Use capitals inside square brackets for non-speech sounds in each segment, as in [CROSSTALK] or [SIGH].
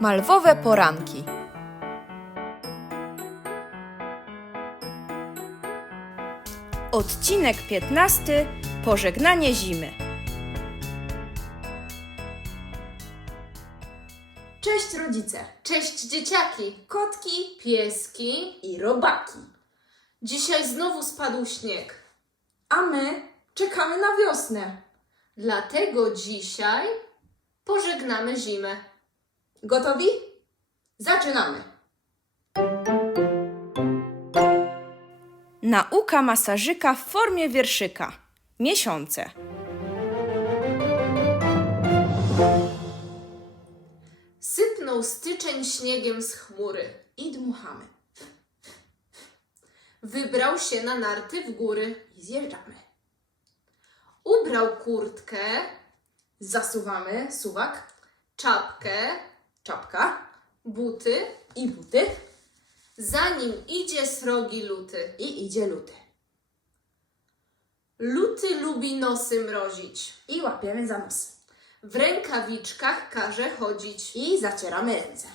Malwowe poranki. Odcinek 15. Pożegnanie zimy. Cześć rodzice, Cześć dzieciaki, kotki pieski. i robaki. Dzisiaj znowu spadł śnieg. A my czekamy na wiosnę. Dlatego dzisiaj pożegnamy zimę. Gotowi? Zaczynamy. Nauka masażyka w formie wierszyka. Miesiące. Sypnął styczeń śniegiem z chmury. I dmuchamy. Wybrał się na narty w góry. I zjeżdżamy. Ubrał kurtkę, Zasuwamy suwak, czapkę, czapka buty, i buty. za nim idzie srogi luty. I idzie luty. Luty lubi nosy mrozić. I łapiemy za nos. W rękawiczkach każe chodzić. I zacieramy ręce.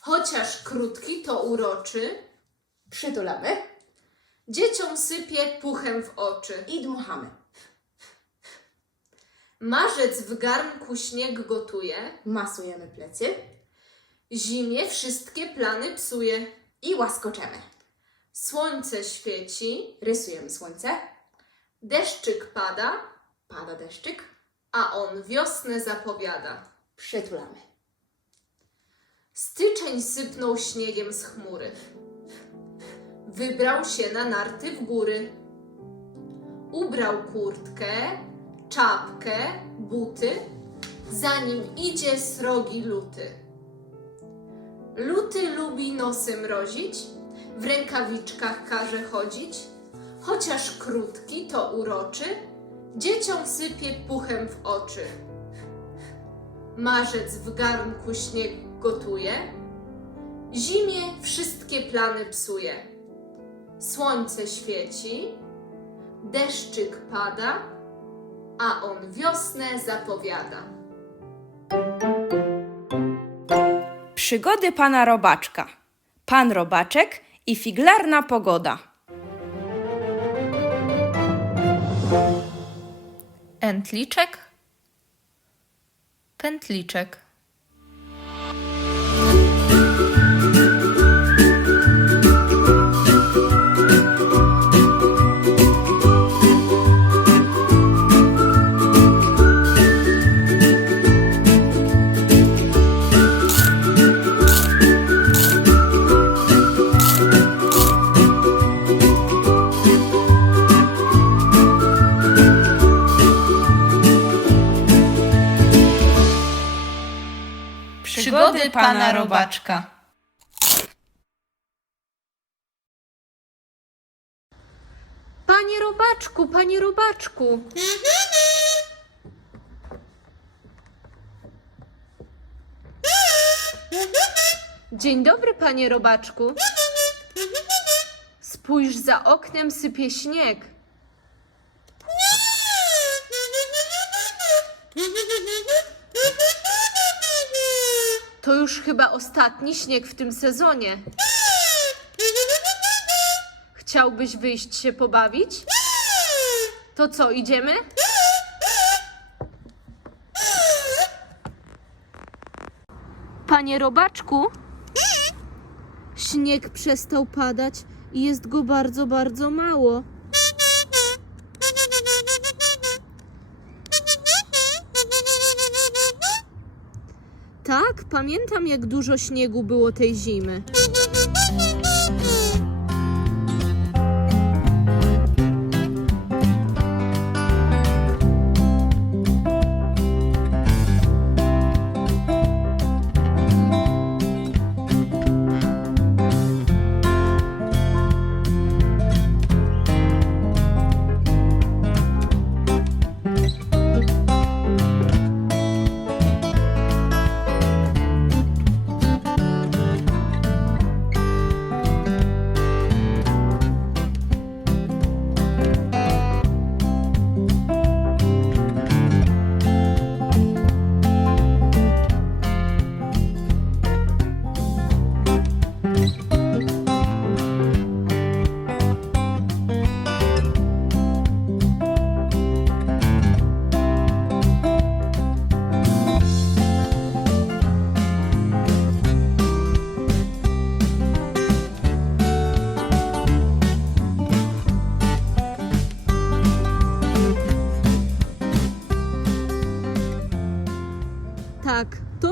Chociaż krótki to uroczy, Przytulamy dzieciom sypie puchem w oczy. i dmuchamy. Marzec w garnku śnieg gotuje, Masujemy plecy zimie wszystkie plany psuje. i łaskoczemy. Słońce świeci, Rysujemy słońce. deszczyk pada, Pada deszczyk. a on wiosnę zapowiada. Przytulamy. Styczeń sypnął śniegiem z chmury. Wybrał się na narty w góry. Ubrał kurtkę, czapkę, buty, za nim idzie srogi luty. Luty lubi nosy mrozić, w rękawiczkach każe chodzić, chociaż krótki to uroczy, dzieciom sypie puchem w oczy. Marzec w garnku śnieg gotuje, zimie wszystkie plany psuje. Słońce świeci, deszczyk pada, a on wiosnę zapowiada. Przygody pana robaczka. Pan robaczek i figlarna pogoda. Entliczek, pętliczek. Przygody pana robaczka. Panie robaczku, panie robaczku. Dzień dobry, panie robaczku. Spójrz, za oknem sypie śnieg. To już chyba ostatni śnieg w tym sezonie. Chciałbyś wyjść się pobawić? To co, idziemy? Panie robaczku? Śnieg przestał padać i jest go bardzo, bardzo mało. Pamiętam jak dużo śniegu było tej zimy. [LAUGHS]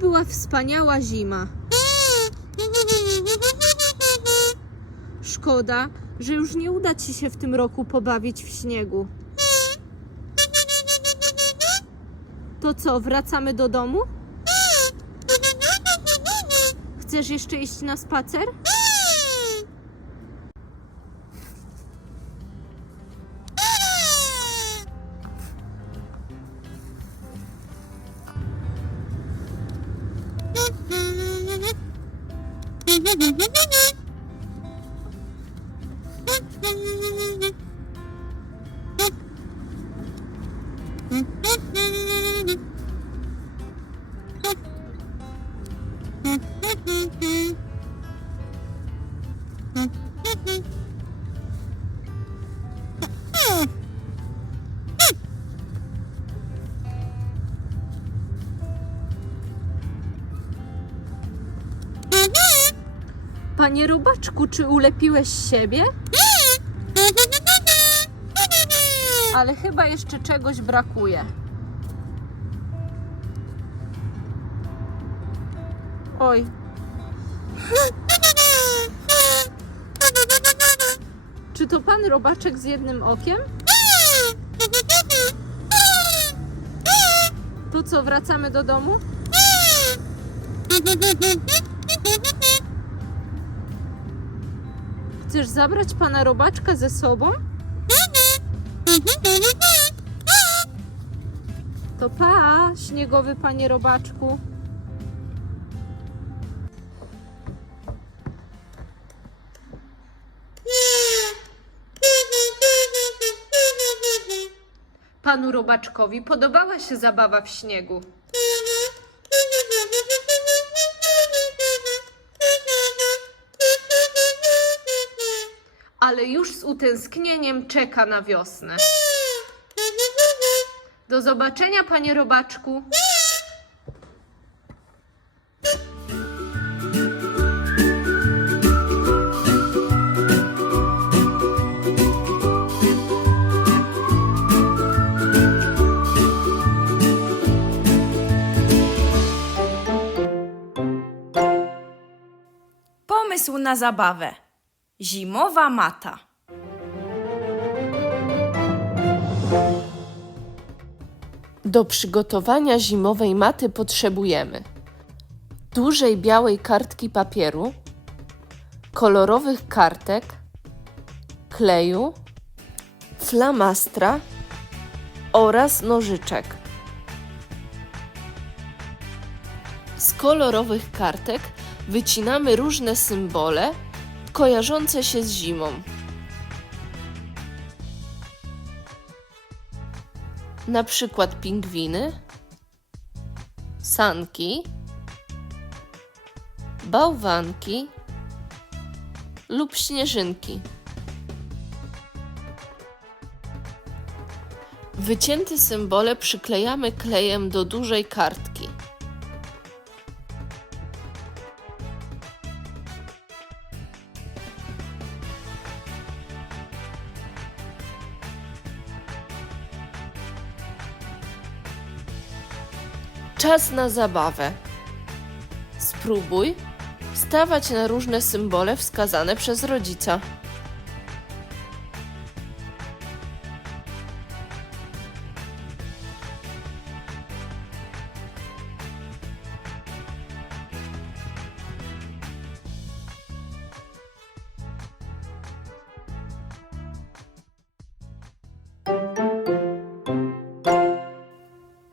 była wspaniała zima. Szkoda, że już nie uda ci się w tym roku pobawić w śniegu. To co, wracamy do domu? Chcesz jeszcze iść na spacer? Panie robaczku, czy ulepiłeś siebie? Ale chyba jeszcze czegoś brakuje. Oj. Czy to pan robaczek z jednym okiem? To co, wracamy do domu? Chcesz zabrać pana robaczka ze sobą? To pa, śniegowy panie robaczku. Panu robaczkowi podobała się zabawa w śniegu. Ale już z utęsknieniem czeka na wiosnę. Do zobaczenia, panie robaczku. Pomysł na zabawę. Zimowa mata. Do przygotowania zimowej maty potrzebujemy dużej białej kartki papieru, kolorowych kartek, kleju, flamastra oraz nożyczek. Z kolorowych kartek wycinamy różne symbole kojarzące się z zimą. na przykład pingwiny, sanki, bałwanki lub śnieżynki. Wycięte symbole przyklejamy klejem do dużej kartki. Czas na zabawę. Spróbuj stawać na różne symbole wskazane przez rodzica.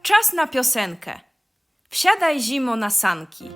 Czas na piosenkę. Wsiadaj zimo na sanki.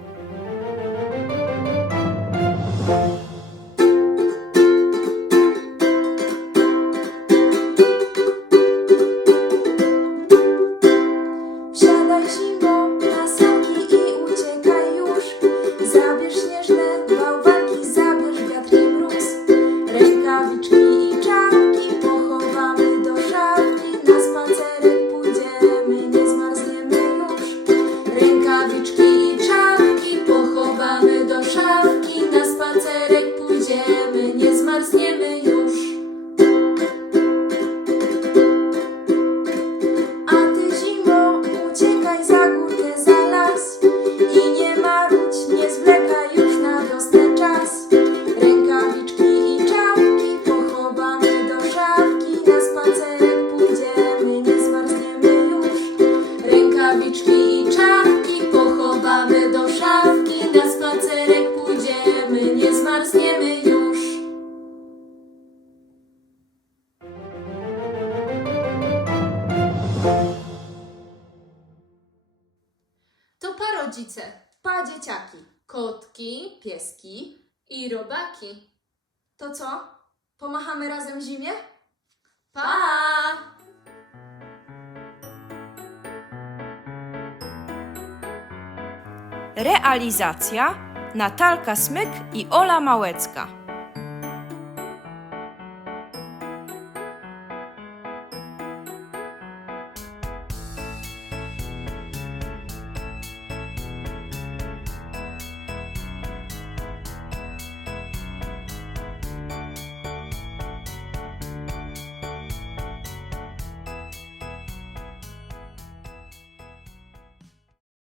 Rodzice, Pa dzieciaki, kotki pieski. i robaki. To co? Pomachamy razem zimie? Pa! Realizacja Natalka Smyk i Ola Małecka.